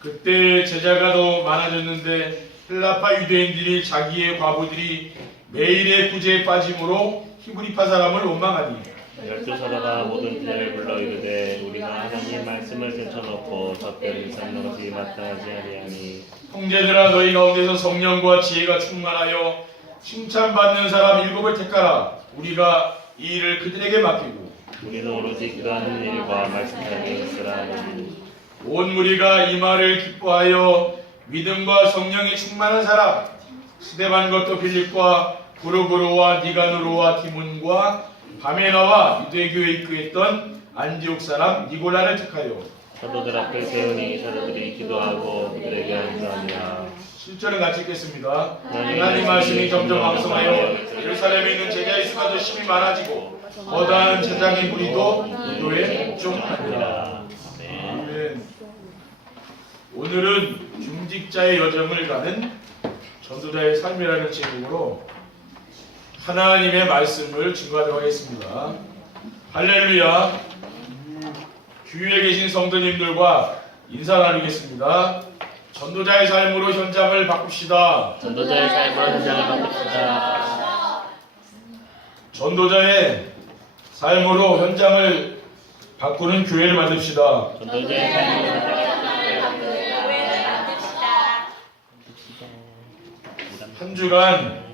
그때 제자가 더 많아졌는데 헬라파 유대인들이 자기의 과부들이 매일의 구제에 빠짐으로 히브리파 사람을 원망하니 열두 사도가 모든 제자를 불러 이르되 우리가 하나님의 말씀을 제쳐놓고 적대를 삼는 것이 마땅하지 아니하니 형제들아 너희 가운데서 성령과 지혜가 충만하여 칭찬받는 사람 7을 택하라. 우리가 이 일을 그들에게 맡기고 우리는 오로지 그러한 일과 말씀하게 있으라 하니 온 무리가 이 말을 기뻐하여 믿음과 성령이 충만한 사람 스데반과 빌립과 브루그로와 니가노로와 디몬과 바메나와 유대교에 입교했던 안디옥 사람 니고라를 택하여 사도들 앞에 세우니 사도들이 기도하고 그들에게 안수하니라. 7절을 같이 읽겠습니다. 하나님 말씀이 점점 왕성하여 예루살렘에 있는 제자의 수가 더 심히 많아지고 거대한 제장의 무리도 기도에 복종하니라. 아멘. 오늘은 중직자의 여정을 가는 전도자의 삶이라는 제목으로 하나님의 말씀을 증거하도록 하겠습니다. 할렐루야. 교회에 계신 성도님들과 인사 나누겠습니다. 전도자의 삶으로 현장을 바꿉시다. 전도자의 삶으로 현장을 바꿉시다. 전도자의 삶으로 현장을 바꾸는 교회를 만듭시다. 전도자의 삶으로 한 주간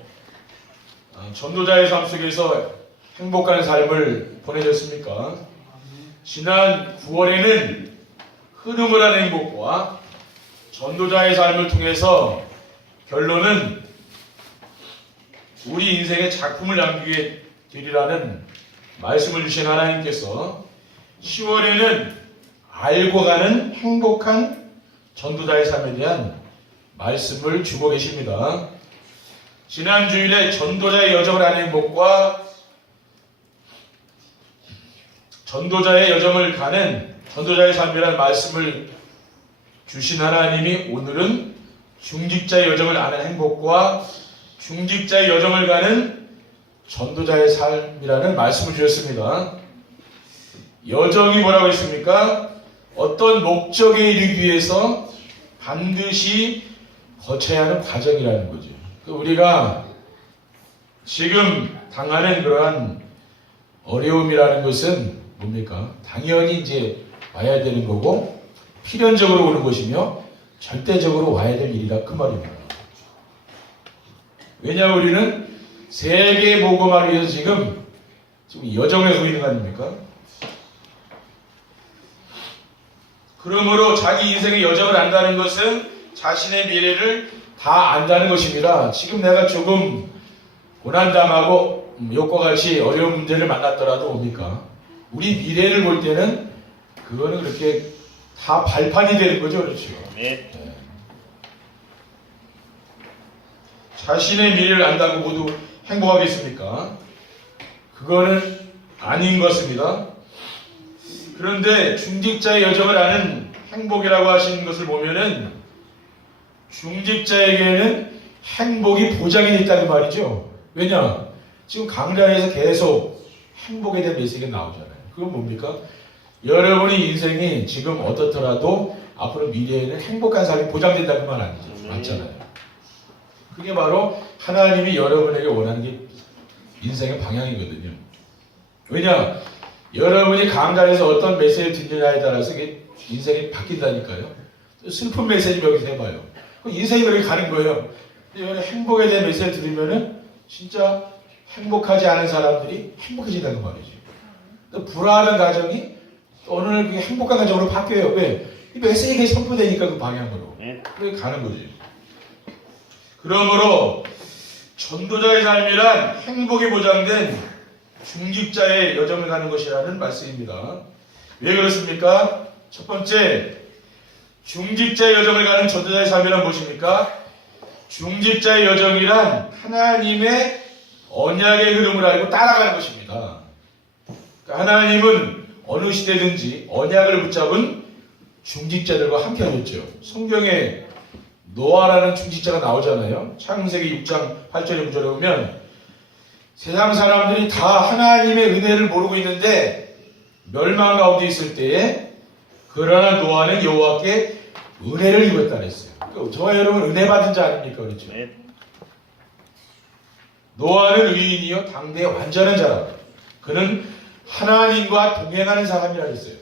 전도자의 삶 속에서 행복한 삶을 보내셨습니까? 지난 9월에는 흐름을 하는 행복과 전도자의 삶을 통해서 결론은 우리 인생의 작품을 남기게 되리라는 말씀을 주신 하나님께서 10월에는 알고 가는 행복한 전도자의 삶에 대한 말씀을 주고 계십니다. 지난 주일에 전도자의 여정을 하는 행복과 전도자의 여정을 가는 전도자의 삶이라는 말씀을 주신 하나님이 오늘은 중직자의 여정을 아는 행복과 중직자의 여정을 가는 전도자의 삶이라는 말씀을 주셨습니다. 여정이 뭐라고 했습니까? 어떤 목적에 이르기 위해서 반드시 거쳐야 하는 과정이라는 거죠. 우리가 지금 당하는 그러한 어려움이라는 것은 뭡니까? 당연히 이제 와야 되는 거고 필연적으로 오는 것이며 절대적으로 와야 될 일이라 그 말입니다. 왜냐 우리는 세계 복음화를 위해서 지금 여정을 하고 있는 거 아닙니까? 그러므로 자기 인생의 여정을 안다는 것은 자신의 미래를 다 안다는 것입니다. 지금 내가 조금 고난당하고 욕과 같이 어려운 문제를 만났더라도 뭡니까? 우리 미래를 볼 때는 그거는 그렇게 다 발판이 되는 거죠. 그렇죠? 네. 자신의 미래를 안다고 모두 행복하겠습니까? 그거는 아닌 것입니다. 그런데 중직자의 여정을 아는 행복이라고 하시는 것을 보면은 중직자에게는 행복이 보장이 됐다는 말이죠. 왜냐? 지금 강단에서 계속 행복에 대한 메시지가 나오잖아요. 그건 뭡니까? 여러분의 인생이 지금 어떻더라도 앞으로 미래에는 행복한 삶이 보장된다는 말 아니죠. 맞잖아요. 그게 바로 하나님이 여러분에게 원하는 게 인생의 방향이거든요. 왜냐? 여러분이 강단에서 어떤 메시지를 듣느냐에 따라서 이게 인생이 바뀐다니까요. 슬픈 메시지 여기서 해봐요. 인생이 그렇게 가는 거예요. 근데 여기 행복에 대한 메시지를 들으면은 진짜 행복하지 않은 사람들이 행복해진다는 말이죠. 불안한 가정이 오늘 그 행복한 가정으로 바뀌어요. 왜? 이 메시지가 선포되니까 그 방향으로. 그렇게 가는 거지. 그러므로 전도자의 삶이란 행복이 보장된 중직자의 여정을 가는 것이라는 말씀입니다. 왜 그렇습니까? 첫 번째, 중직자의 여정을 가는 전도자의 삶이란 무엇입니까? 중직자의 여정이란 하나님의 언약의 흐름을 알고 따라가는 것입니다. 그러니까 하나님은 어느 시대든지 언약을 붙잡은 중직자들과 함께 하셨죠. 성경에 노아라는 중직자가 나오잖아요. 창세기 6장 8절에 9절에 보면 세상 사람들이 다 하나님의 은혜를 모르고 있는데 멸망 가운데 있을 때에 그러나 노아는 여호와께 은혜를 입었다 그랬어요. 저와 여러분 은혜 받은 자 아닙니까? 그렇죠? 아멘. 노아는 의인이요 당대의 완전한 자라. 그는 하나님과 동행하는 사람이라 했어요.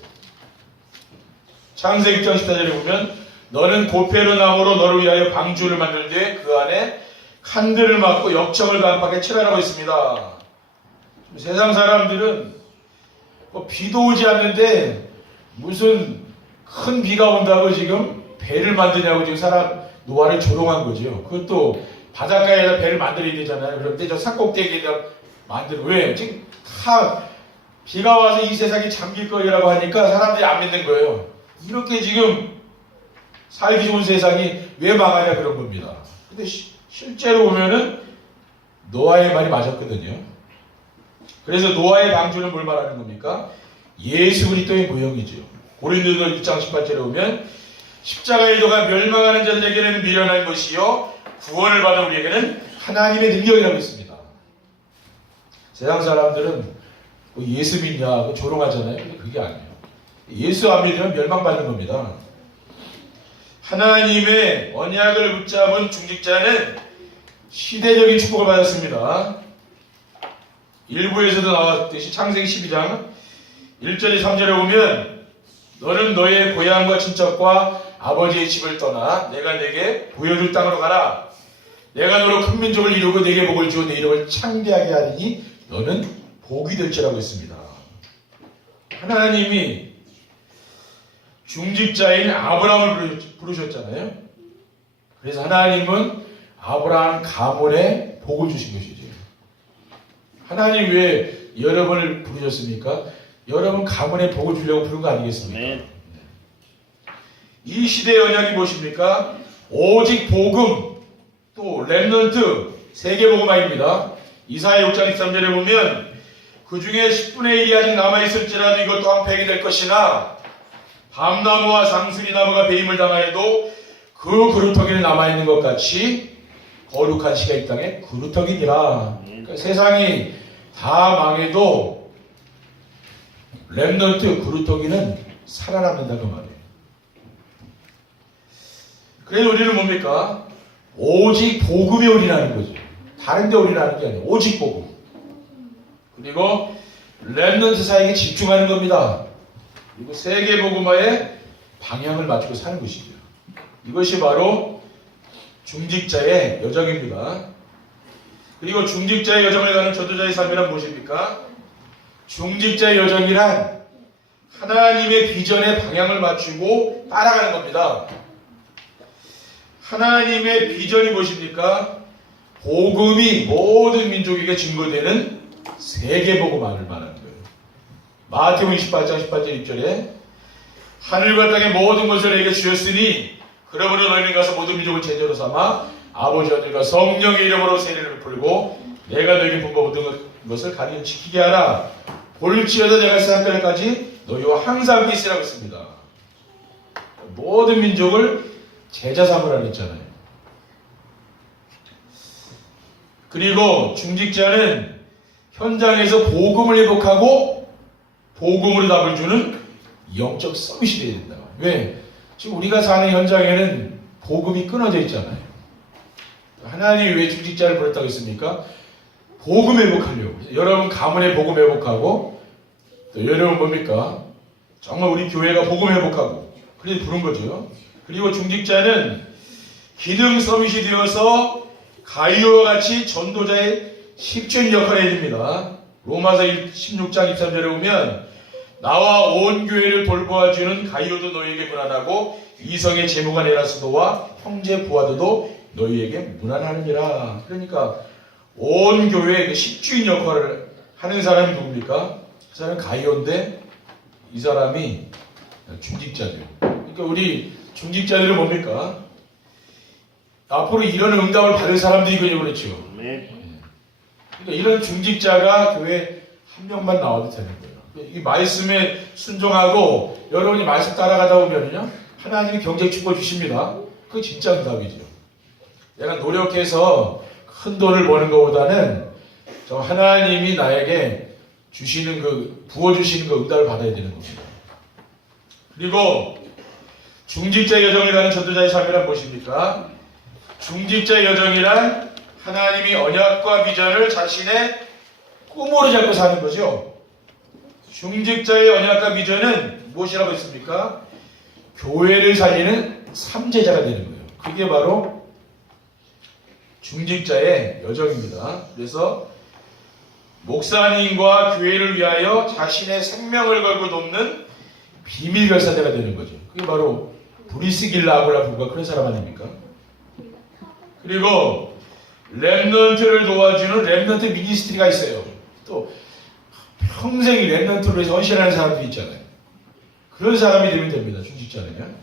창세기 6장 14절에 보면 너는 고페르 나무로 너를 위하여 방주를 만들되 그 안에 칸들을 막고 역청을 간파하게 칠하라고 했습니다. 세상 사람들은 뭐 비도 오지 않는데 무슨 큰 비가 온다고 지금 배를 만드냐고 지금 노아를 조롱한 거죠. 그것도 바닷가에다 배를 만들어야 되잖아요. 그런데 저 산꼭대기에다 왜? 지금 비가 와서 이 세상이 잠길 거라고 하니까 사람들이 안 믿는 거예요. 이렇게 지금 살기 좋은 세상이 왜 망하냐 그런 겁니다. 근데 실제로 보면은 노아의 말이 맞았거든요. 그래서 노아의 방주는 뭘 말하는 겁니까? 예수 그리스도의 모형이죠. 고린도서 1장 18절에 보면 십자가의 도가 멸망하는 자들에게는 미련한 것이요 구원을 받은 우리에게는 하나님의 능력이라고 했습니다. 세상 사람들은 뭐 예수 믿냐 조롱하잖아요. 근데 그게 아니에요. 예수 안 믿으면 멸망받는 겁니다. 하나님의 언약을 붙잡은 중직자는 시대적인 축복을 받았습니다. 일부에서도 나왔듯이 창세기 12장 1절에 3절에 보면 너는 너의 고향과 친척과 아버지의 집을 떠나 내가 내게 보여줄 땅으로 가라. 내가 너로 큰 민족을 이루고 내게 복을 주어 내 이름을 창대하게 하리니 너는 복이 될지라고 했습니다. 하나님이 중직자인 아브라함을 부르셨잖아요. 그래서 하나님은 아브라함 가문에 복을 주신 것이죠. 하나님 왜 여러분을 부르셨습니까? 여러분 가문에 복을 주려고 부른 거 아니겠습니까? 네. 이 시대의 언약이 무엇입니까? 오직 복음, 또 렘넌트, 세계복음화입니다. 이사야 6장 13절에 보면 그 중에 10분의 1이 아직 남아있을지라도 이것 또한 폐기 될 것이나 밤나무와 상수리나무가 배임을 당하여도 그 그루터기는 남아있는 것 같이 거룩한 시가 이 땅에 그루터기니라. 그러니까 세상이 다 망해도 렘넌트 그루터기는 살아남는다 그 말이에요. 그래서 우리는 뭡니까? 오직 복음에 올인하는 거죠. 다른 데 올인하는 게 아니에요. 오직 복음. 그리고 렘넌트 사역에 집중하는 겁니다. 그리고 세계복음화에 방향을 맞추고 사는 것이죠. 이것이 바로 중직자의 여정입니다. 그리고 중직자의 여정을 가는 전도자의 삶이란 무엇입니까? 중직자의 여정이란 하나님의 비전에 방향을 맞추고 따라가는 겁니다. 하나님의 비전이 무엇입니까? 복음이 모든 민족에게 증거되는 세계복음화를 말하는 거예요. 마태복음 28장 18절 6절에 하늘과 땅의 모든 것을 내게 주셨으니 그러므로 너희는 가서 모든 민족을 제자로 삼아 아버지 아들과 성령의 이름으로 세례를 풀고 내가 너희에게 분부 모든 것을 가르쳐 지키게 하라. 볼지어다 내가 세상까지 너희와 항상 함께 있으라고 했습니다. 모든 민족을 제자 삼으라고 했잖아요. 그리고 중직자는 현장에서 복음을 회복하고 복음으로 답을 주는 영적 서밋이 되어야 된다. 왜? 지금 우리가 사는 현장에는 복음이 끊어져 있잖아요. 하나님이 왜 중직자를 부렸다고 했습니까? 복음 회복하려고. 여러분 가문의 복음 회복하고 또 여러분 뭡니까? 정말 우리 교회가 복음 회복하고 그래서 부른 거죠. 그리고 중직자는 기능 서밋이 되어서 가이오와 같이 전도자의 십주인 역할을 해야 됩니다. 로마서 16장 23절에 보면 나와 온 교회를 돌보아주는 가이오도 너희에게 무난하고 이성의 제무가 에라스도와 형제 부하도도 너희에게 무난하느니라. 그러니까 온 교회의 그 십주인 역할을 하는 사람이 누굽니까? 그 사람은 가이오인데 이 사람이 중직자죠. 그러니까 우리 중직자들은 뭡니까? 앞으로 이런 응답을 받을 사람들이군요. 그렇죠. 네. 그러니까 이런 중직자가 교회에 한 명만 나와도 되는 거예요. 이 말씀에 순종하고 여러분이 말씀 따라가다 보면요 하나님이 경제 축복 주십니다. 그게 진짜 응답이죠. 내가 노력해서 큰 돈을 버는 것보다는 저 하나님이 나에게 주시는 그 부어주시는 그 응답을 받아야 되는 겁니다. 그리고 중직자 여정을 가는 전도자의 삶이란 무엇입니까? 중직자 여정이란 하나님이 언약과 비전을 자신의 꿈으로 잡고 사는 거죠. 중직자의 언약과 비전은 무엇이라고 했습니까? 교회를 살리는 삼제자가 되는 거예요. 그게 바로 중직자의 여정입니다. 그래서 목사님과 교회를 위하여 자신의 생명을 걸고 돕는 비밀결사대가 되는 거죠. 그게 바로 브리스길라 아브라함과 그런 사람 아닙니까? 그리고 렘넌트를 도와주는 렘넌트 미니스트리가 있어요. 또 평생 렘넌트로 해서 헌신하는 사람들이 있잖아요. 그런 사람이 되면 됩니다. 중직자는.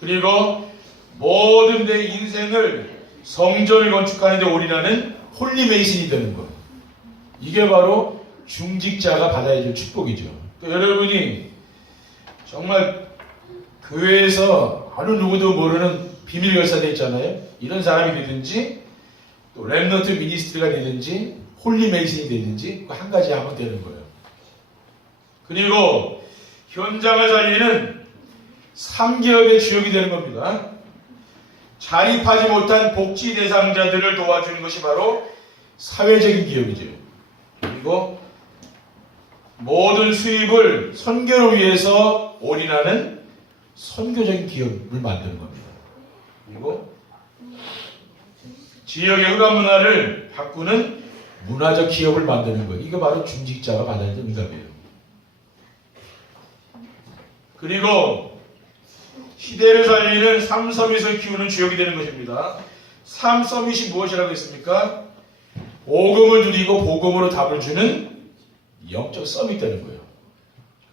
그리고 모든 내 인생을 성전을 건축하는 데 올인하는 홀리메이슨이 되는 거예요. 이게 바로 중직자가 받아야 될 축복이죠. 여러분이 정말 교회에서 어느 누구도 모르는 비밀결사대 있잖아요. 이런 사람이 되든지 또 렘넌트 미니스트리가 되든지 홀리메이슨이 되든지 한 가지 하면 되는 거예요. 그리고 현장을 살리는 3기업의 주역이 되는 겁니다. 자립하지 못한 복지 대상자들을 도와주는 것이 바로 사회적인 기업이죠. 그리고 모든 수입을 선교를 위해서 올인하는 선교적인 기업을 만드는 겁니다. 그리고 지역의 흑암 문화를 바꾸는 문화적 기업을 만드는 거예요. 이거 바로 중직자가 받아야 될 응답이에요. 그리고 시대를 살리는 삼서밋을 키우는 주역이 되는 것입니다. 삼서밋이 무엇이라고 했습니까? 복음을 누리고 복음으로 답을 주는 영적 서밋 되는 거예요.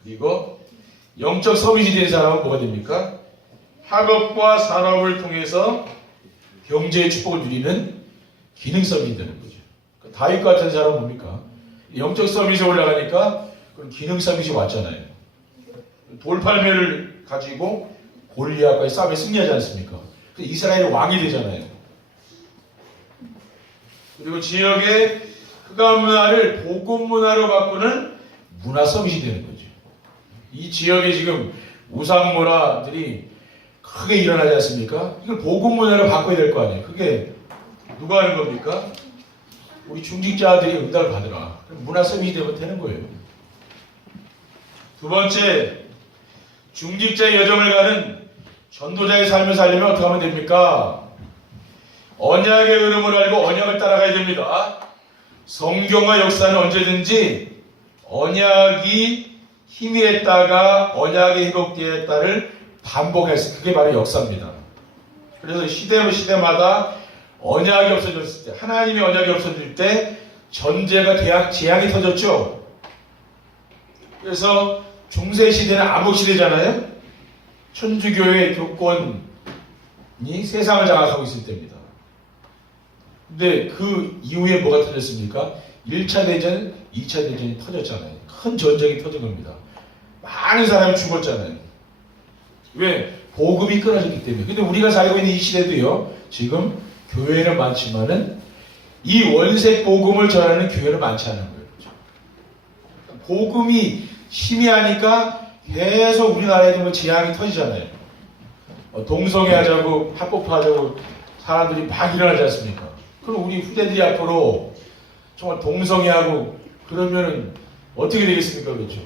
그리고 영적 서밋이 된 사람은 뭐가 됩니까? 학업과 산업을 통해서 경제의 축복을 누리는 기능 서밋이 되는 거죠. 다윗 같은 사람은 뭡니까? 영적 서밋에 올라가니까 그런 기능 서밋이 왔잖아요. 돌팔매를 가지고 골리앗과의 싸움에 승리하지 않습니까? 이스라엘의 왕이 되잖아요. 그리고 지역의 흑암 문화를 복음 문화로 바꾸는 문화 서밋이 되는 거죠. 이 지역에 지금 우상 문화들이 크게 일어나지 않습니까? 이걸 복음 문화로 바꿔야 될 거 아니에요. 그게 누가 하는 겁니까? 우리 중직자들이 응답을 받으라. 문화 서밋이 되면 되는 거예요. 두 번째, 중직자의 여정을 가는 전도자의 삶을 살려면 어떻게 하면 됩니까? 언약의 흐름을 알고 언약을 따라가야 됩니다. 성경과 역사는 언제든지 언약이 희미했다가 언약이 회복되었다를 반복했어요. 그게 바로 역사입니다. 그래서 시대마다 언약이 없어졌을 때, 하나님의 언약이 없어질 때 전쟁과 재앙이 터졌죠. 그래서 중세시대는 암흑시대잖아요. 천주교의 교권이 세상을 장악하고 있을 때입니다. 근데 그 이후에 뭐가 터졌습니까? 1차 대전, 2차 대전이 터졌잖아요. 큰 전쟁이 터진 겁니다. 많은 사람이 죽었잖아요. 왜? 복음이 끊어졌기 때문에. 근데 우리가 살고 있는 이 시대도요, 지금 교회는 많지만은 이 원색 복음을 전하는 교회는 많지 않은 거예요. 복음이 희미하니까 계속 우리나라에도 뭐 재앙이 터지잖아요. 동성애하자고, 합법화하자고 사람들이 막 일어나지 않습니까? 그럼 우리 후대들이 앞으로 정말 동성애하고 그러면은 어떻게 되겠습니까? 그렇죠?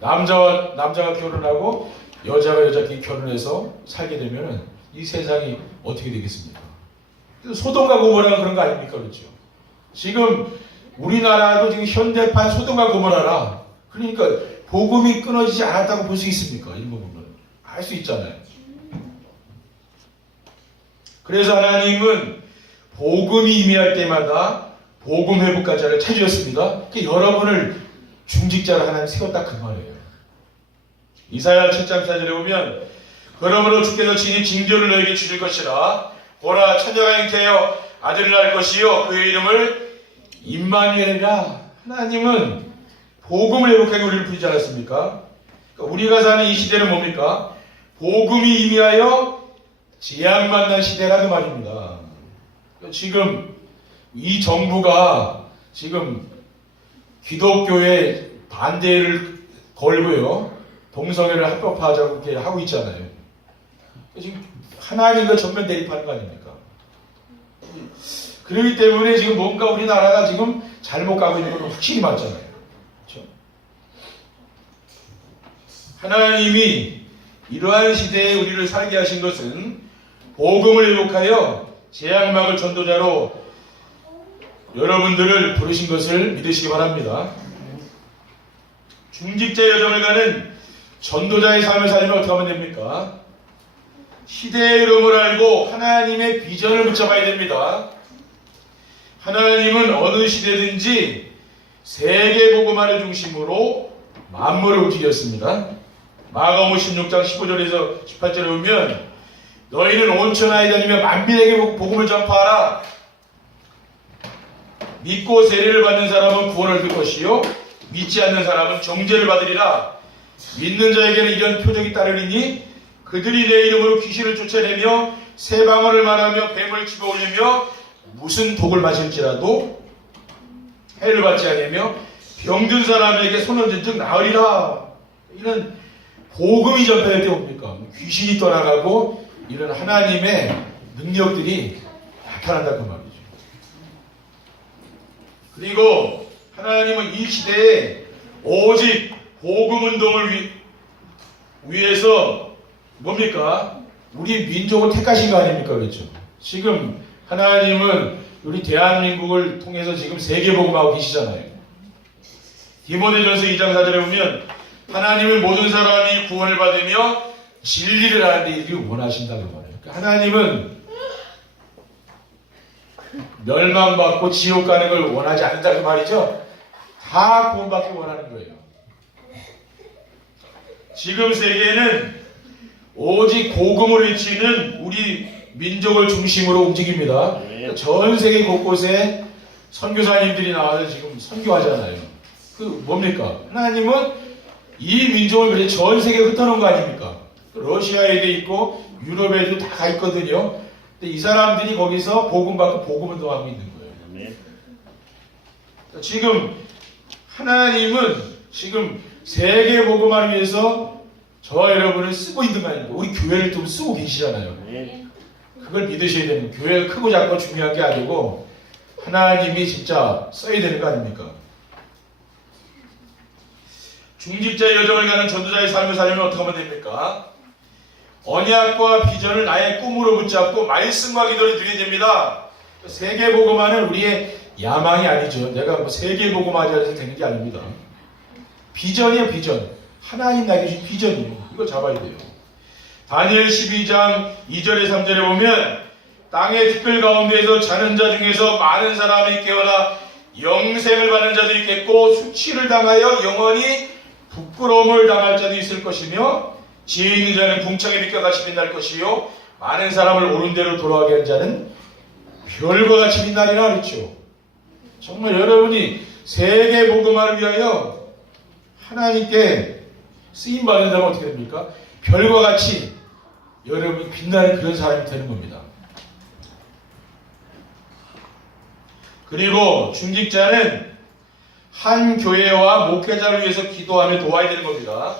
남자가 결혼하고 여자가 여자끼리 결혼해서 살게 되면은 이 세상이 어떻게 되겠습니까? 소돔과 고모라가 그런 거 아닙니까? 그렇죠? 지금 우리나라도 지금 현대판 소돔과 고모라라. 그러니까 복음이 끊어지지 않았다고 볼 수 있습니까? 이런 거 보면 알 수 있잖아요. 그래서 하나님은 복음이 임할 때마다 복음 회복자를 찾으셨습니다. 여러분을 중직자로 하나님 세웠다 그 말이에요. 이사야 7장 4절에 보면 그러므로 주께서 친히 징조를 너에게 주실 것이라 보라 처녀가 잉태하여 아들을 낳을 것이요 그의 이름을 임마누엘이라. 하나님은 복음을 회복하게 우리를 부르지 않았습니까? 그러니까 우리가 사는 이 시대는 뭡니까? 복음이 임하여 재앙 만난 시대라는 말입니다. 지금 이 정부가 지금 기독교의 반대를 걸고요. 동성애를 합법화하자고 이렇게 하고 있잖아요. 지금 하나님과 전면 대립하는 거 아닙니까? 그렇기 때문에 지금 뭔가 우리나라가 지금 잘못 가고 있는 건 확실히 맞잖아요. 그렇죠? 하나님이 이러한 시대에 우리를 살게 하신 것은 복음을 회복하여 재앙막을 전도자로 여러분들을 부르신 것을 믿으시기 바랍니다. 중직자 여정을 가는 전도자의 삶을 살면 어떻게 하면 됩니까? 시대의 흐름을 알고 하나님의 비전을 붙잡아야 됩니다. 하나님은 어느 시대든지 세계 복음화를 중심으로 만물을 움직였습니다. 마가복음 16장 15절에서 18절에 보면 너희는 온 천하에 다니며 만민에게 복음을 전파하라. 믿고 세례를 받는 사람은 구원을 얻을 것이요 믿지 않는 사람은 정죄를 받으리라. 믿는 자에게는 이런 표적이 따르리니 그들이 내 이름으로 귀신을 쫓아내며 새 방언을 말하며 뱀을 집어올리며 무슨 독을 마실지라도 해를 받지 않으며 병든 사람에게 손을 든 즉 나으리라. 이런 복음이 전파될 때 뭡니까? 귀신이 떠나가고 이런 하나님의 능력들이 나타난다 그 말이죠. 그리고 하나님은 이 시대에 오직 복음 운동을 위해서 뭡니까? 우리 민족을 택하신 거 아닙니까? 그렇죠? 지금 하나님은 우리 대한민국을 통해서 지금 세계복음하고 계시잖아요. 디모데전서 2장 4절에 보면 하나님은 모든 사람이 구원을 받으며 진리를 하는 데 이르기를 원하신다는 말이에요. 그러니까 하나님은 멸망받고 지옥 가는 걸 원하지 않는다 그 말이죠. 다 구원받기 원하는 거예요. 지금 세계는 오직 복음을 외치는 우리 민족을 중심으로 움직입니다. 전 세계 곳곳에 선교사님들이 나와서 지금 선교하잖아요. 그 뭡니까? 하나님은 이 민족을 그래 전 세계에 흩어놓은 거 아닙니까? 러시아에도 있고 유럽에도 다 가 있거든요. 근데 이 사람들이 거기서 복음 받고 복음 운동하고 있는 거예요. 지금 하나님은 지금 세계 복음화를 위해서 저와 여러분을 쓰고 있는 거 아닙니까? 우리 교회를 좀 쓰고 계시잖아요. 그걸 믿으셔야 되는 거예요. 교회가 크고 작고 중요한 게 아니고 하나님이 진짜 써야 되는 거 아닙니까? 중직자의 여정을 가는 전도자의 삶을 살려면 어떻게 하면 됩니까? 언약과 비전을 나의 꿈으로 붙잡고 말씀과 기도를 드려야 됩니다. 세계복음화는 우리의 야망이 아니죠. 내가 뭐 세계복음화하자 해서 되는 게 아닙니다. 비전이에요, 비전. 하나님 나에게 주신 비전이에요. 이거 잡아야 돼요. 다니엘 12장 2절에 3절에 보면 땅의 티끌 가운데에서 자는 자 중에서 많은 사람이 깨어나 영생을 받는 자도 있겠고 수치를 당하여 영원히 부끄러움을 당할 자도 있을 것이며 지혜 있는 자는 궁창에 비켜 다시 빛날 것이요 많은 사람을 옳은 대로 돌아가게 한 자는 별과 같이 빛나리라 그랬죠. 정말 여러분이 세계 복음화를 위하여 하나님께 쓰임 받는다면 어떻게 됩니까? 별과 같이 여러분이 빛나는 그런 사람이 되는 겁니다. 그리고 중직자는 한 교회와 목회자를 위해서 기도하며 도와야 되는 겁니다.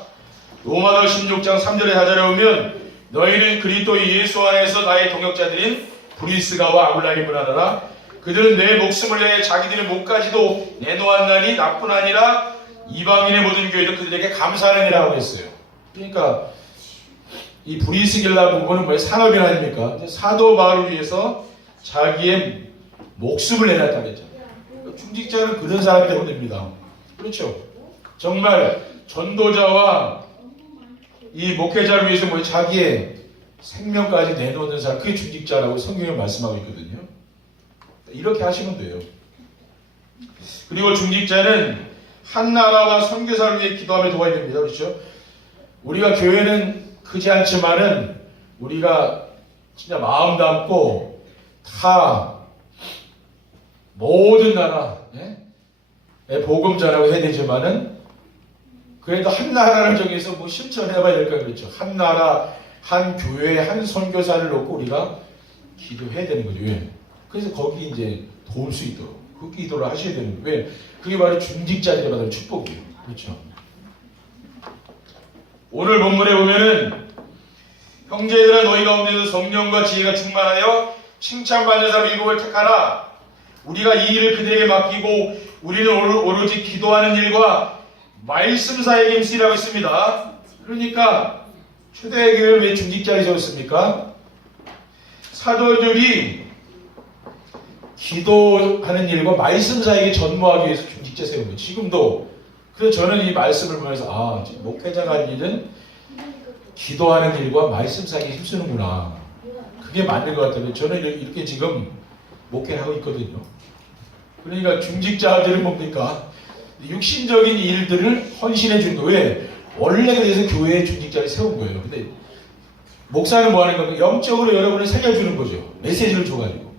로마서 16장 3절에 4절에 보면 너희는 그리스도 예수 안에서 나의 동역자들인 브리스가와 아굴라임을 하느라 그들은 내 목숨을 내어 자기들의 목까지도 내놓았나니 나뿐 아니라 이방인의 모든 교회도 그들에게 감사하느니라고 했어요. 그러니까 이 브리스길라 부분은 뭐예요? 산업인 아닙니까? 사도 바울을 위해서 자기의 목숨을 내놨다고 했잖아요. 중직자는 그런 사람이 되면 됩니다. 그렇죠? 정말 전도자와 이 목회자를 위해서 뭐 자기의 생명까지 내놓는 사람, 그게 중직자라고 성경에 말씀하고 있거든요. 이렇게 하시면 돼요. 그리고 중직자는 한 나라와 선교사를 위해 기도하며 도와야 됩니다. 그렇죠? 우리가 교회는 크지 않지만은 우리가 진짜 마음 담고 다 모든 나라에 복음 전하고 해야 되지만은 그래도 한 나라를 정해서 뭐 실천해봐야 될까 그렇죠. 한 나라, 한 교회, 한 선교사를 놓고 우리가 기도해야 되는 거죠. 왜? 그래서 거기 이제 도울 수 있도록 그 기도를 하셔야 되는 거예요. 왜? 그게 바로 중직자들이 받은 축복이에요. 그렇죠. 오늘 본문에 보면은 형제들아 너희 가운데서 성령과 지혜가 충만하여 칭찬받는 사람 7을 택하라. 우리가 이 일을 그들에게 맡기고 우리는 오로지 기도하는 일과 말씀 사역에 힘쓰라고 했습니다. 그러니까 초대교회를 왜 중직자에 세웠습니까? 사도들이 기도하는 일과 말씀 사역에 전무하기 위해서 중직자 세운 거예요. 지금도. 그래서 저는 이 말씀을 보면서 지금 목회자가 할 일은 기도하는 일과 말씀 사역에 힘쓰는구나. 그게 맞는 것 같아요. 저는 이렇게 지금 목회를 하고 있거든요. 그러니까 중직자들은 뭡니까? 육신적인 일들을 헌신해 준 거에 원래 그래서 교회에 중직자를 세운 거예요. 근데 목사는 뭐 하는 겁니까? 영적으로 여러분을 살려주는 거죠. 메시지를 줘가지고.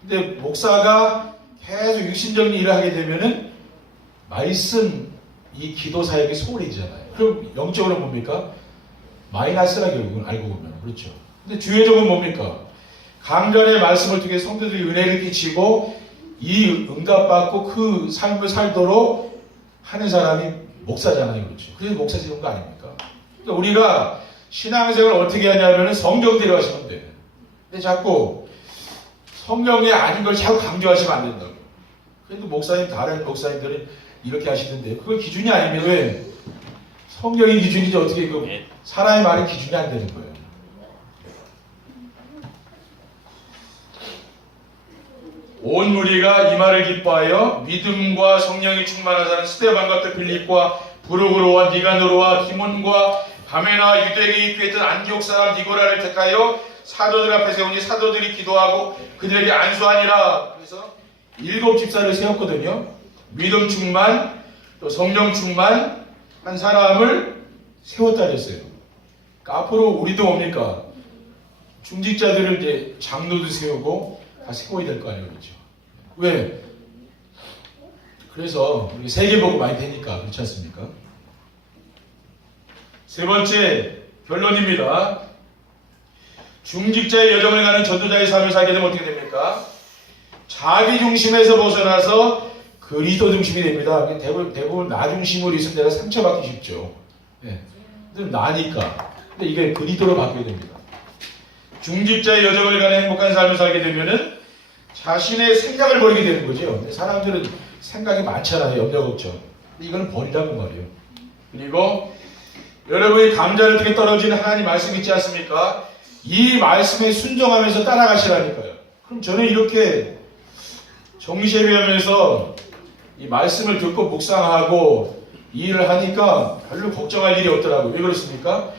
근데 목사가 계속 육신적인 일을 하게 되면은 말씀, 이 기도 사역이 소홀해지잖아요. 그럼 영적으로 뭡니까? 마이너스라 결국은 알고 보면. 그렇죠. 근데 주의적은 뭡니까? 강단의 말씀을 통해 성도들이 은혜를 끼치고 이 응답받고 그 삶을 살도록 하는 사람이 목사잖아요. 그렇죠. 그래서 목사 세운 거 아닙니까? 그러니까 우리가 신앙생활을 어떻게 하냐면 성경대로 하시면 돼요. 근데 자꾸 성경이 아닌 걸 자꾸 강조하시면 안 된다고. 그래도 목사님, 다른 목사님들은 이렇게 하시던데 그건 기준이 아니면 왜? 성경의 기준이지 어떻게 사람의 말이 기준이 안 되는 거예요. 온 무리가 이 말을 기뻐하여 믿음과 성령이 충만한 자는 스데반과 또 빌립과 부르그로와 니가노르와 디몬과 바메나 유대인이 입교했던 안디옥 사람 니고라를 택하여 사도들 앞에 세우니 사도들이 기도하고 그들에게 안수하니라. 그래서 7 집사를 세웠거든요. 믿음 충만 또 성령 충만 한 사람을 세웠다 그랬어요. 그러니까 앞으로 우리도 뭡니까? 중직자들을 이제 장로도 세우고 다 세워야 될 거 아니에요. 그렇죠? 왜? 그래서 우리 세계보고 많이 되니까 그렇지 않습니까? 세 번째 결론입니다. 중직자의 여정을 가는 전도자의 삶을 살게 되면 어떻게 됩니까? 자기 중심에서 벗어나서 그리스도 중심이 됩니다. 대부분 나 중심으로 있으면 내가 상처받기 쉽죠. 예. 근데 나니까. 근데 이게 그리스도로 바뀌게 됩니다. 중직자의 여정을 가는 행복한 삶을 살게 되면은 자신의 생각을 버리게 되는 거죠. 근데 사람들은 생각이 많잖아요. 염려 걱정. 근데 이거는 버리라고 말이에요. 그리고 여러분이 감자를 통해 떨어지는 하나님 말씀 있지 않습니까? 이 말씀에 순종하면서 따라가시라니까요. 그럼 저는 이렇게 정시예배하면서 이 말씀을 듣고 묵상하고 이 일을 하니까 별로 걱정할 일이 없더라고요. 왜 그렇습니까?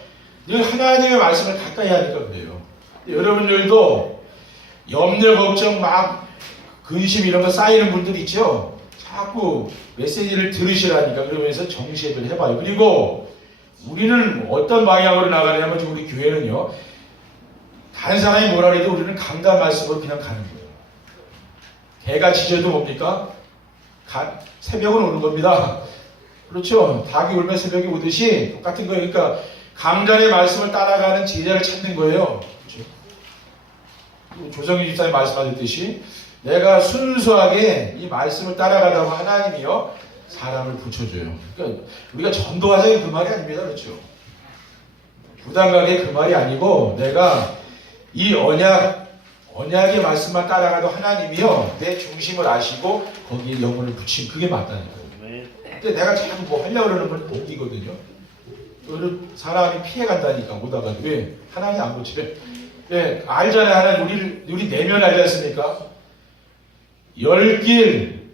늘 하나님의 말씀을 가까이 하니까 그래요. 여러분들도 염려, 걱정, 막 근심 이런 거 쌓이는 분들 있죠? 자꾸 메시지를 들으시라니까 그러면서 정시예배를 해봐요. 그리고 우리는 어떤 방향으로 나가냐면 우리 교회는요. 다른 사람이 뭐라 해도 우리는 강단 말씀으로 그냥 가는 거예요. 개가 짖어도 뭡니까? 새벽은 오는 겁니다. 그렇죠? 닭이 울면 새벽이 오듯이 똑같은 거예요. 그러니까 강단의 말씀을 따라가는 제자를 찾는 거예요. 그렇죠? 조성희 집사님 말씀하셨듯이 내가 순수하게 이 말씀을 따라가다가 하나님이요 사람을 붙여줘요. 그러니까 우리가 전도하자니 그 말이 아닙니다. 그렇죠? 부담가게 그 말이 아니고 내가 이 언약의 말씀만 따라가도 하나님이요 내 중심을 아시고 거기에 영혼을 붙이면 그게 맞다는 거예요. 근데 내가 자꾸 뭐 하려고 그러는 건 복이거든요. 사람이 피해간다니까 오다가 왜? 하나님 안 고쳐요. 예, 알잖아요. 하나님 우리 내면 알지 않습니까? 10길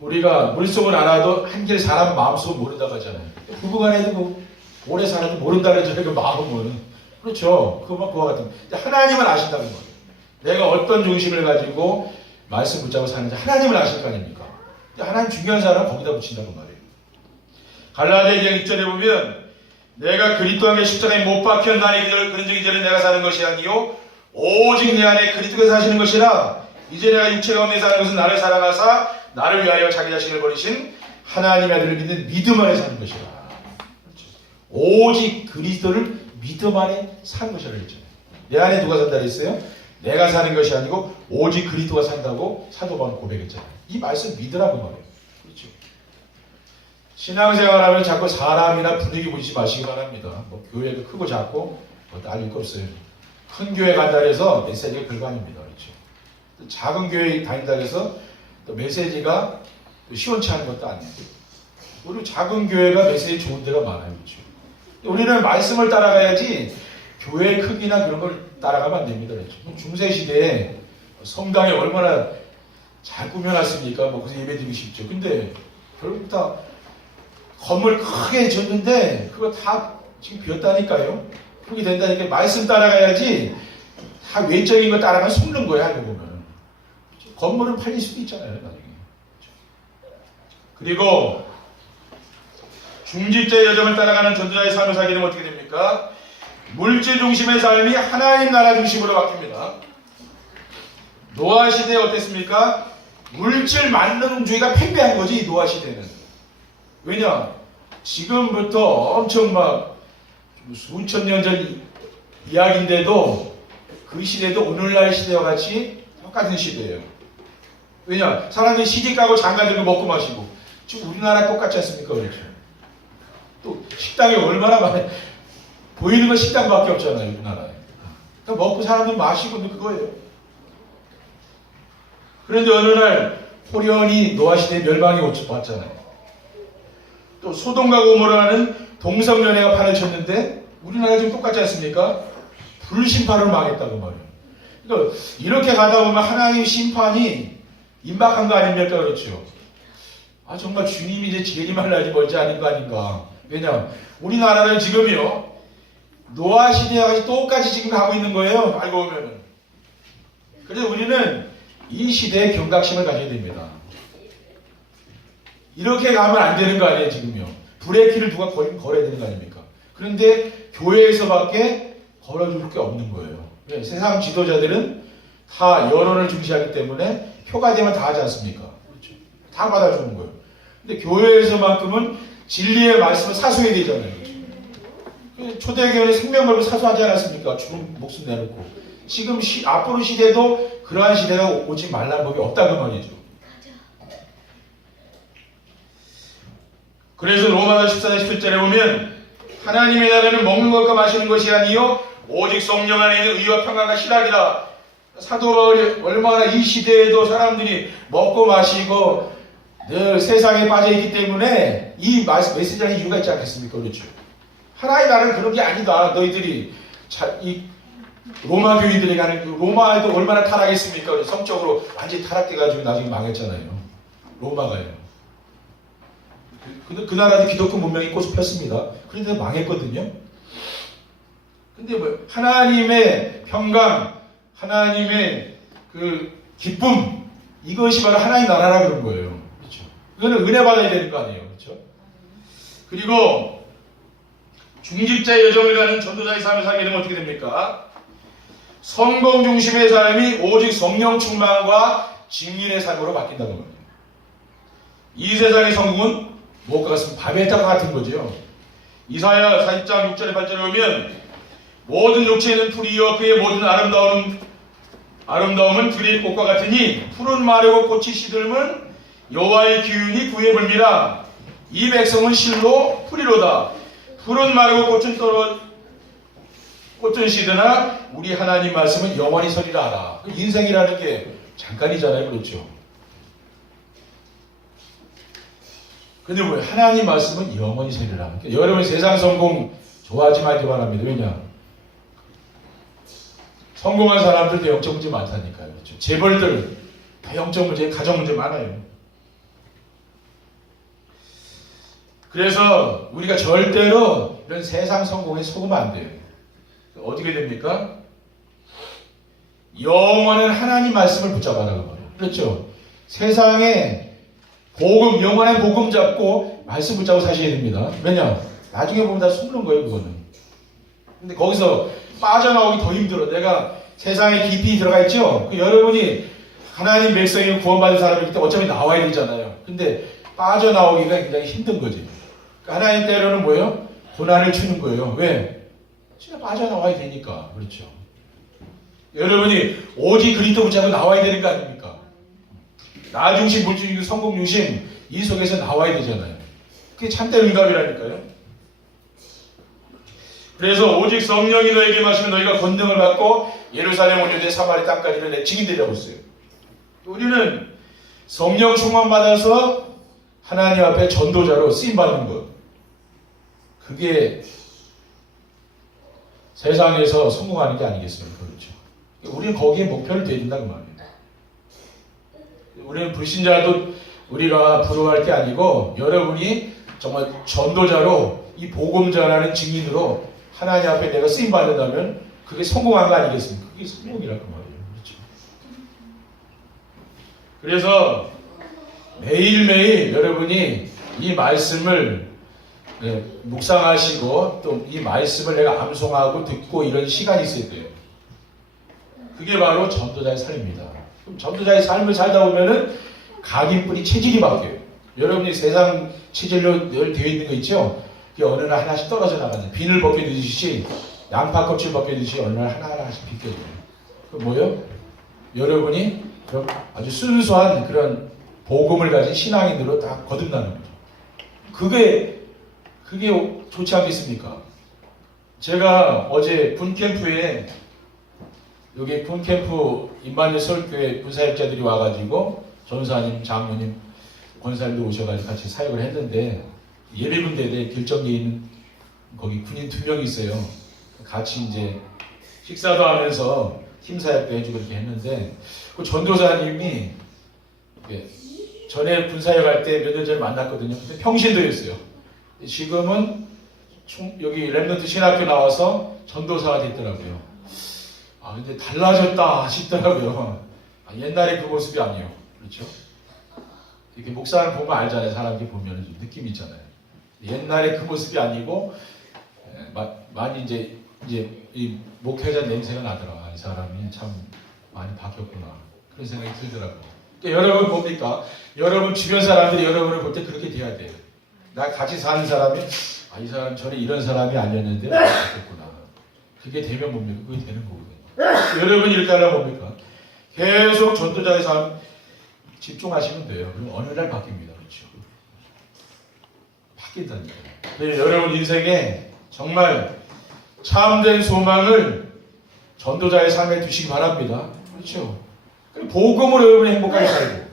우리가 물속은 알아도 한 길 사람 마음속은 모른다고 하잖아요. 부부간에도 뭐 오래 살아도 모른다는 그 마음은 그렇죠. 그와 같은. 하나님은 아신다는 거예요. 내가 어떤 중심을 가지고 말씀 붙잡고 사는지 하나님을 아실 거 아닙니까? 하나님 중요한 사람은 거기다 붙인다는 말이에요. 갈라디아 1절에 보면 내가 그리스도 안에 십자가에 못 박혀 나니 그런 적 이제는 내가 사는 것이 아니요 오직 내 안에 그리스도가 사시는 것이라. 이제 내가 육체 가운데 사는 것은 나를 사랑하사 나를 위하여 자기 자신을 버리신 하나님의 아들을 믿는 믿음 안에 사는 것이라. 오직 그리스도를 믿음 안에 사는 것이라 그랬잖아요. 내 안에 누가 산다 그랬어요? 내가 사는 것이 아니고 오직 그리스도가 산다고 사도 바울은 고백했잖아요. 이 말씀 믿으라고 말해요. 그렇죠. 신앙생활하면 자꾸 사람이나 분위기 보지 마시기 바랍니다. 뭐 교회가 크고 작고 뭐 따질 거 없어요. 큰 교회 간다 해서 메시지가 불가능합니다. 그렇죠? 또 작은 교회 다닌다 해서 또 메시지가 시원치 않은 것도 아니에요. 우리 작은 교회가 메시지 좋은 데가 많아요. 그렇죠? 우리는 말씀을 따라가야지 교회 크기나 그런 걸 따라가면 안 됩니다. 그렇죠? 중세 시대에 성당이 얼마나 잘 꾸며놨습니까? 뭐 그래서 예배드리기 쉽죠. 근데 결국 다 건물 크게 지었는데 그거 다 지금 비었다니까요. 그렇게 된다니까 말씀 따라가야지 다 외적인 거 따라가면 속는 거야. 알고 보면 건물은 팔릴 수도 있잖아요. 나중에. 그리고 중직자의 여정을 따라가는 전도자의 삶을 살게 되면 어떻게 됩니까? 물질 중심의 삶이 하나님 나라 중심으로 바뀝니다. 노아 시대에 어땠습니까? 물질 만능주의가 팽배한 거지, 이 노아 시대는. 왜냐? 지금부터 엄청 막 수천 년 전 이야기인데도 그 시대도 오늘날 시대와 같이 똑같은 시대예요. 왜냐? 사람들이 시집가고 장가들고 먹고 마시고. 지금 우리나라 똑같지 않습니까? 그렇죠? 또 식당이 얼마나 많아요. 보이는 건 식당밖에 없잖아요, 우리나라에. 그러니까 먹고 사람들 마시고 그거예요. 그런데 어느 날 호련히 노아 시대 멸망이 왔잖아요. 또 소돔과 고모라는 동성연애가 판을 쳤는데 우리나라 지금 똑같지 않습니까? 불심판으로 망했다고 말이에요. 그러니까 이렇게 가다 보면 하나님 심판이 임박한 거 아닙니까? 그렇죠. 아 정말 주님이 이제 재림할 날이 멀지 않은 거 아닌가. 왜냐 우리나라는 지금요 노아 시대와 같이 똑같이 지금 가고 있는 거예요. 알고 보면은. 그래서 우리는 이 시대의 경각심을 가져야 됩니다. 이렇게 가면 안 되는 거 아니에요, 지금요. 브레이크를 누가 걸어야 되는 거 아닙니까? 그런데 교회에서밖에 걸어줄 게 없는 거예요. 네, 세상 지도자들은 다 여론을 중시하기 때문에 표가 되면 다 하지 않습니까? 그렇죠. 다 받아주는 거예요. 근데 교회에서만큼은 진리의 말씀을 사수해야 되잖아요. 그렇죠. 초대교회는 생명 걸고 사수하지 않았습니까? 죽은 목숨 내놓고. 지금 앞으로 시대도 그러한 시대가 오지 말라는 법이 없다는 말이죠. 그래서 로마서 14장 17절에 보면 하나님의 나라는 먹는 것과 마시는 것이 아니요 오직 성령 안에 있는 의와 평안과 희락이다. 사도 바울이 얼마나 이 시대에도 사람들이 먹고 마시고 늘 세상에 빠져 있기 때문에 이 메시지라는 이유가 있지 않겠습니까? 그렇죠. 하나님의 나라는 그런 게 아니다. 너희들이 이 로마 교인들이 가는 로마에도 얼마나 타락했습니까? 성적으로 완전히 타락돼가지고 나중에 망했잖아요. 로마가요. 그 나라도 기독교 문명이 꽃을 폈습니다. 그런데 망했거든요. 근데 뭐 하나님의 평강, 하나님의 그 기쁨 이것이 바로 하나님 나라라 그런 거예요. 그렇죠? 이거는 은혜 받아야 되는 거 아니에요, 그렇죠? 그리고 중직자의 여정을 가는 전도자의 삶을 살게 되면 어떻게 됩니까? 성공 중심의 삶이 오직 성령 충만과 직민의 삶으로 바뀐다는 겁니다. 이 세상의 성공은 무엇과 같으면 밤의 땅과 같은 거죠. 이사야 40장 6절에 8절에 보면 모든 육체는 풀이여 그의 모든 아름다움은 들의 꽃과 같으니 푸른 마르고 꽃이 시들면 여호와의 기운이 구해 불미라. 이 백성은 실로 풀이로다. 푸른 마르고 꽃은 시드나 우리 하나님 말씀은 영원히 서리라 하라. 인생이라는 게 잠깐이잖아요. 그렇죠. 근데 왜 하나님 말씀은 영원히 서리라. 그러니까 여러분 세상 성공 좋아하지 말기 바랍니다. 왜냐? 성공한 사람들도 영적 문제 많다니까요. 그렇죠? 재벌들 다 영적 문제, 가정 문제 많아요. 그래서 우리가 절대로 이런 세상 성공에 속으면 안 돼요. 어떻게 됩니까? 영원한 하나님 말씀을 붙잡아라고 말해요. 그렇죠? 세상에 복음, 영원한 복음 잡고 말씀 붙잡고 사셔야 됩니다. 왜냐? 나중에 보면 다 속는 거예요, 그거는. 근데 거기서 빠져나오기 더 힘들어. 내가 세상에 깊이 들어가 있죠? 여러분이 하나님 백성이 구원받은 사람이기 때문에 어차피 나와야 되잖아요. 근데 빠져나오기가 굉장히 힘든 거지. 그러니까 하나님 때로는 뭐예요? 고난을 주는 거예요. 왜? 진짜 빠져나와야 되니까. 그렇죠. 여러분이 오직 그리스도 붙잡고 나와야 되는 거 아닙니까? 나 중심, 물질 중심, 성공 중심 이 속에서 나와야 되잖아요. 그게 참된 응답이라니까요. 그래서 오직 성령이 너에게 마시면 너희가 권능을 받고 예루살렘 온 유대 사마리 땅까지는 내 증인되라고 했어요. 우리는 성령 충만 받아서 하나님 앞에 전도자로 쓰임받는 것, 그게 세상에서 성공하는 게 아니겠습니까? 그렇죠. 우리는 거기에 목표를 대준다는 말이에요. 우리는 불신자도 우리가 부러워할 게 아니고 여러분이 정말 전도자로 이 복음자라는 증인으로 하나님 앞에 내가 쓰임 받는다면 그게 성공한 거 아니겠습니까? 그게 성공이라고 말이에요. 그렇죠. 그래서 매일매일 여러분이 이 말씀을 묵상하시고 또 이 말씀을 내가 암송하고 듣고 이런 시간이 있어야 돼요. 그게 바로 전도자의 삶입니다. 그럼 전도자의 삶을 살다 보면은 각인뿐이 체질이 바뀌어요. 여러분이 세상 체질로 늘 되어 있는 거 있죠? 그게 어느 날 하나씩 떨어져 나가는, 비늘 벗겨지듯이 양파 껍질 벗겨지듯이 어느 날 하나하나씩 벗겨져요. 그 뭐요? 여러분이 그럼 아주 순수한 그런 복음을 가진 신앙인으로 다 거듭나는 거죠. 그게 좋지 않겠습니까? 제가 어제 분캠프에, 여기 분캠프 임마누엘 서울교회 군사역자들이 와가지고 전사님, 장로님, 권사님도 오셔가지고 같이 사역을 했는데 예비군대에 결정돼 있는 거기 군인 2명이 있어요. 같이 이제 식사도 하면서 팀 사역도 해주고 이렇게 했는데 그 전도사님이 전에 군사역 할 때 몇 년 전에 만났거든요. 근데 평신도였어요. 지금은 여기 랩런트 신학교 나와서 전도사가 됐더라고요. 아, 근데 달라졌다 싶더라고요. 옛날에 그 모습이 아니에요. 그렇죠? 이렇게 목사를 보면 알잖아요. 사람들이 보면 좀 느낌이 있잖아요. 옛날에 그 모습이 아니고, 많이 이제 이 목회자 냄새가 나더라. 이 사람이 참 많이 바뀌었구나. 그런 생각이 들더라고요. 그러니까 여러분 뭡니까? 여러분 주변 사람들이 여러분을 볼 때 그렇게 돼야 돼요. 나 같이 사는 사람이, 이 사람 전에 이런 사람이 아니었는데 바뀌었구나. 그게 되면 뭡니까? 그게 되는 거거든요. 여러분이 이렇게 하려면 뭡니까? 계속 전도자의 삶 집중하시면 돼요. 그럼 어느 날 바뀝니다. 그렇죠? 바뀐다니까요. 네, 여러분 인생에 정말 참된 소망을 전도자의 삶에 두시기 바랍니다. 그렇죠? 복음으로 여러분이 행복하게 살고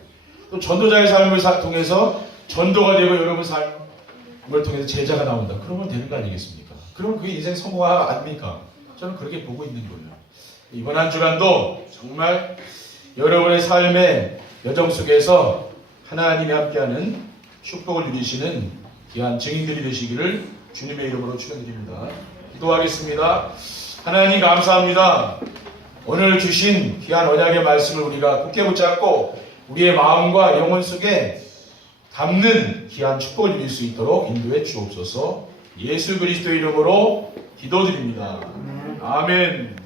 또 전도자의 삶을 통해서 전도가 되고 여러분 삶을 통해서 제자가 나온다. 그러면 되는 거 아니겠습니까? 그러면 그게 인생 성공 아닙니까? 저는 그렇게 보고 있는 거예요. 이번 한 주간도 정말 여러분의 삶의 여정 속에서 하나님이 함께하는 축복을 누리시는 귀한 증인들이 되시기를 주님의 이름으로 축원드립니다. 기도하겠습니다. 하나님 감사합니다. 오늘 주신 귀한 언약의 말씀을 우리가 굳게 붙잡고 우리의 마음과 영혼 속에 담는 귀한 축복을 누릴 수 있도록 인도해 주옵소서. 예수 그리스도의 이름으로 기도드립니다. 아멘.